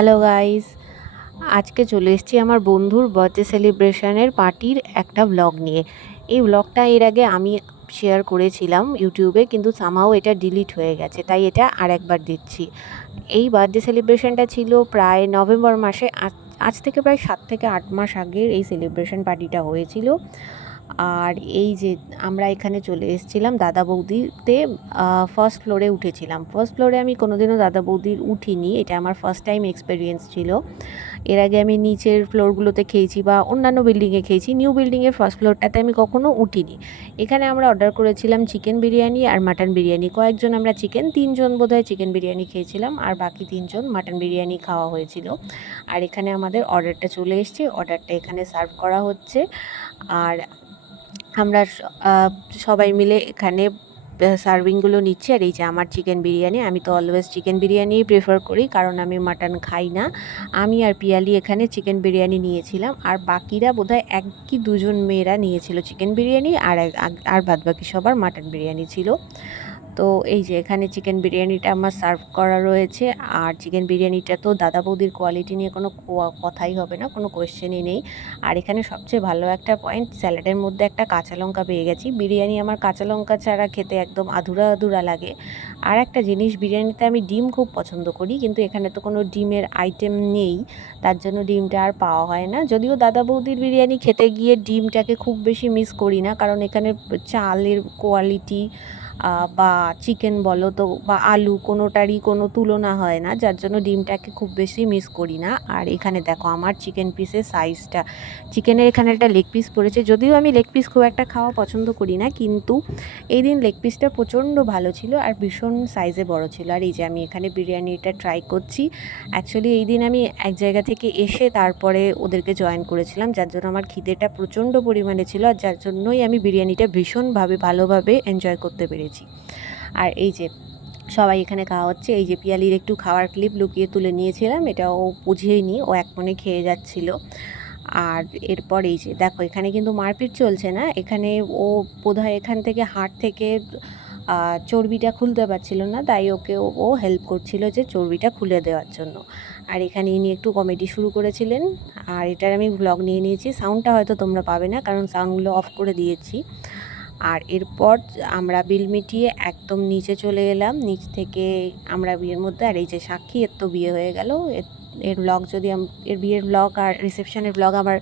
Hello guys, আজকে চলে এসেছি আমার বন্ধুর বার্থডে সেলিব্রেশনের পার্টির একটা ব্লগ নিয়ে। এই ব্লগটা এর আগে আমি শেয়ার করেছিলাম ইউটিউবে, কিন্তু সামহাও এটা ডিলিট হয়ে গেছে, তাই এটা আরেকবার দিচ্ছি। এই বার্থডে সেলিব্রেশনটা ছিল প্রায় নভেম্বর মাসে। আজ থেকে প্রায় 7 থেকে 8 মাস আগের এই সেলিব্রেশন পার্টিটা হয়েছিল। আর এই যে আমরা এখানে চলে এসেছিলাম দাদা বৌদিতে, ফার্স্ট ফ্লোরে উঠেছিলাম। ফার্স্ট ফ্লোরে আমি কোনোদিনও দাদা বৌদির উঠিনি, এটা আমার ফার্স্ট টাইম এক্সপেরিয়েন্স ছিল। এর আগে আমি নিচের ফ্লোরগুলোতে খেয়েছি বা অন্যান্য বিল্ডিংয়ে খেয়েছি, নিউ বিল্ডিংয়ের ফার্স্ট ফ্লোরটাতে আমি কখনো উঠিনি। এখানে আমরা অর্ডার করেছিলাম চিকেন বিরিয়ানি আর মাটন বিরিয়ানি। কয়েকজন আমরা চিকেন, 3জন বোধহয় চিকেন বিরিয়ানি খেয়েছিলাম আর বাকি 3জন মাটন বিরিয়ানি খাওয়া হয়েছিল। আর এখানে আমাদের অর্ডারটা চলে এসছে, অর্ডারটা এখানে সার্ভ করা হচ্ছে। আর আমরা সবাই মিলে এখানে সার্ভিংগুলো নিচ্ছি। আর এই যে আমার চিকেন বিরিয়ানি, আমি তো অলওয়েজ চিকেন বিরিয়ানিই প্রেফার করি, কারণ আমি মাটন খাই না। আমি আর পিয়ালি এখানে চিকেন বিরিয়ানি নিয়েছিলাম, আর বাকিরা বোধহয় 1 কি 2জন মেয়েরা নিয়েছিল চিকেন বিরিয়ানি, আর বাদবাকি সবার মাটন বিরিয়ানি ছিল। তো এই যে এখানে চিকেন বিরিয়ানিটা আমার সার্ভ করা রয়েছে। আর চিকেন বিরিয়ানিটা তো দাদা বৌদির কোয়ালিটি নিয়ে কোনো কথাই হবে না, কোনো কোয়েশ্চেনই নেই। আর এখানে সবচেয়ে ভালো একটা পয়েন্ট, স্যালাডের মধ্যে একটা কাঁচা লঙ্কা পেয়ে গেছি। বিরিয়ানি আমার কাঁচা লঙ্কা ছাড়া খেতে একদম আধুরা আধুরা লাগে। আর একটা জিনিস, বিরিয়ানিতে আমি ডিম খুব পছন্দ করি, কিন্তু এখানে তো কোনো ডিমের আইটেম নেই, তার জন্য ডিমটা আর পাওয়া হয় না। যদিও দাদা বৌদির বিরিয়ানি খেতে গিয়ে ডিমটাকে খুব বেশি মিস করি না, কারণ এখানে চালের কোয়ালিটি বা চিকেন বলো তো বা আলু, কোনোটারই কোনো তুলনা হয় না, যার জন্য ডিমটাকে খুব বেশি মিস করি না। আর এখানে দেখো আমার চিকেন পিসের সাইজটা, চিকেনের এখানে একটা লেগ পিস পড়েছে। যদিও আমি লেগ পিস খুব একটা খাওয়া পছন্দ করি না, কিন্তু এই দিন লেগ পিসটা প্রচণ্ড ভালো ছিল আর ভীষণ সাইজে বড় ছিল। আর এই যে আমি এখানে বিরিয়ানিটা ট্রাই করছি। অ্যাকচুয়ালি এই দিন আমি এক জায়গা থেকে এসে তারপরে ওদেরকে জয়েন করেছিলাম, যার জন্য আমার খিদেটা প্রচণ্ড পরিমাণে ছিল, আর যার জন্যই আমি বিরিয়ানিটা ভীষণভাবে ভালোভাবে এনজয় করতে পেরেছি। আর এই যে সবাই এখানে খাওয়া হচ্ছে। এই যে পিয়ালির একটু খাওয়ার ক্লিপ লুকিয়ে তুলে নিয়েছিলাম, এটা ও বুঝেইনি, ও এক মনে খেয়ে যাচ্ছিল। আর এরপর এই যে দেখো এখানে কিন্তু মারপিট চলছে না, এখানে ও বোধহয় এখান থেকে হাট থেকে চর্বিটা খুলতে পারছিল না, তাই ওকে ও হেল্প করছিল যে চর্বিটা খুলে দেওয়ার জন্য। আর এখানে ইনি একটু কমেডি শুরু করেছিলেন, আর এটার আমি ব্লগ নিয়ে নিয়েছি। সাউন্ডটা হয়তো তোমরা পাবে না, কারণ সাউন্ডগুলো অফ করে দিয়েছি। আর এরপর আমরা বিল মিটিয়ে একদম নিচে চলে এলাম, নিচ থেকে আমরা বিয়ের মধ্যে। আর এই যে সাক্ষী, এর তো বিয়ে হয়ে গেল। এর ব্লগ যদি এর বিয়ের ব্লগ আর রিসেপশনের ব্লগ আমার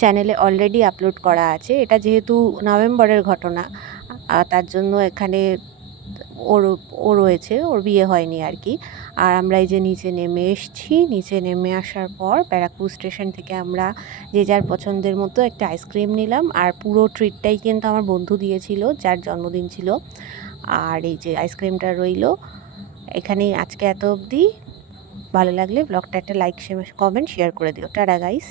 চ্যানেলে অলরেডি আপলোড করা আছে। এটা যেহেতু নভেম্বরের ঘটনা, তার জন্য এখানে ওর ও রয়েছে, ওর বিয়ে হয়নি আর কি। আর আমরা এই যে নিচে নেমে এসেছি। নিচে নেমে আসার পর ব্যারাকপুর স্টেশন থেকে আমরা যে যার পছন্দের মতো একটা আইসক্রিম নিলাম। আর পুরো ট্রিটটাই কিন্তু আমার বন্ধু দিয়েছিল, যার জন্মদিন ছিল। আর এই যে আইসক্রিমটা রইলো এখানেই আজকে এত অবধি। ভালো লাগলে ব্লগটা একটা লাইক, কমেন্ট, শেয়ার করে দিও। Tata guys.